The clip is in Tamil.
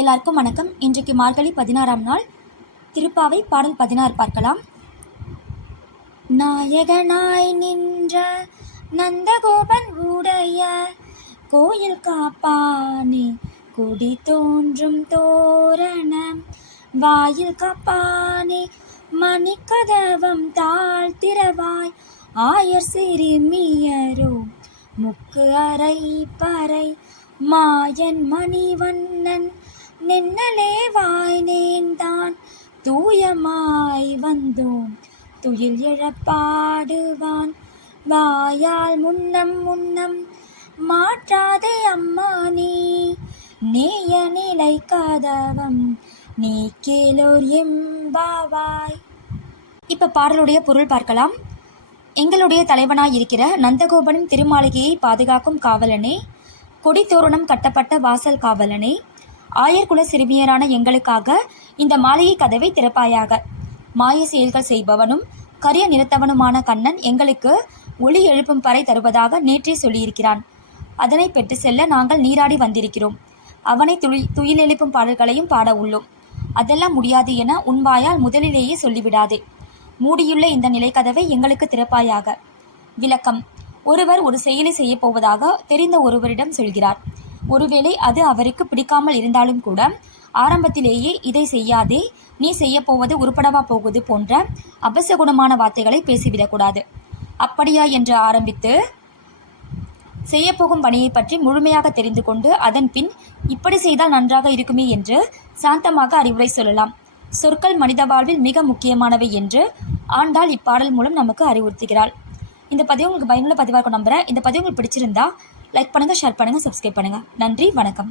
எல்லாருக்கும் வணக்கம். இன்றைக்கு மார்கழி 16ஆம் நாள் திருப்பாவை பாடல் 16 பார்க்கலாம். நாயகனாய் நின்ற நந்தகோபன் உடைய கோயில் காப்பானே, கொடி தோன்றும் தோரணம் வாயில் காப்பானே, மணிக்கதவம் தாழ்த்திரவாய் ஆயர் சிறுமியரோ, முக்கு அறை பறை மாயன் மணிவண்ணன் நென்னலே வாய் நேர்ந்தான் தூயமாய் வந்தோம் துயில் எழப்பாடுவான் வாயால் முன்னம் முன்னம் மாற்றாதே அம்மா நீ நேய நிலை கதவம் நீ கேளோர் எம்பாவாய். இப்போ பாடலுடைய பொருள் பார்க்கலாம். எங்களுடைய தலைவனாய் இருக்கிற நந்தகோபனின் திருமாளிகையை பாதுகாக்கும் காவலனே, கொடி தோரணம் கட்டப்பட்ட வாசல் காவலனே, ஆயர்குல சிறுமியரான எங்களுக்காக இந்த மாளிகை கதவை திறப்பாயாக. மாய செயல்கள் செய்பவனும் கரிய நிறத்தவனுமான கண்ணன் எங்களுக்கு ஒளி எழுப்பும் பறை தருவதாக நேற்றே சொல்லியிருக்கிறான். அதனை பெற்று செல்ல நாங்கள் நீராடி வந்திருக்கிறோம். அவனை துயில் எழுப்பும் பாடல்களையும் பாட உள்ளோம். அதெல்லாம் முடியாது என உன்வாயால் முதலிலேயே சொல்லிவிடாதே. மூடியுள்ள இந்த நிலைக்கதவை எங்களுக்கு திறப்பாயாக. விளக்கம்: ஒருவர் ஒரு செயலை செய்ய போவதாக தெரிந்த ஒருவரிடம் சொல்கிறார். ஒருவேளை அது அவருக்கு பிடிக்காமல் இருந்தாலும் கூட ஆரம்பத்திலேயே இதை செய்யாதே, நீ செய்ய போவது உருப்படவா போகுது போன்ற அபசகுணமான வார்த்தைகளை பேசிவிடக்கூடாது. அப்படியா என்று ஆரம்பித்து செய்யப்போகும் பணியை பற்றி முழுமையாக தெரிந்து கொண்டு அதன் பின் இப்படி செய்தால் நன்றாக இருக்குமே என்று சாந்தமாக அறிவுரை சொல்லலாம். சொற்கள் மனித வாழ்வில் மிக முக்கியமானவை என்று ஆண்டாள் இப்பாடல் மூலம் நமக்கு அறிவுறுத்துகிறாள். இந்த பதிவு உங்களுக்கு பயனுள்ள பதிவாக நம்புகிறேன். இந்த பதிவு உங்களுக்கு பிடிச்சிருந்தா லைக் பண்ணுங்கள், ஷேர் பண்ணுங்கள், சப்ஸ்கிரைப் பண்ணுங்கள். நன்றி, வணக்கம்.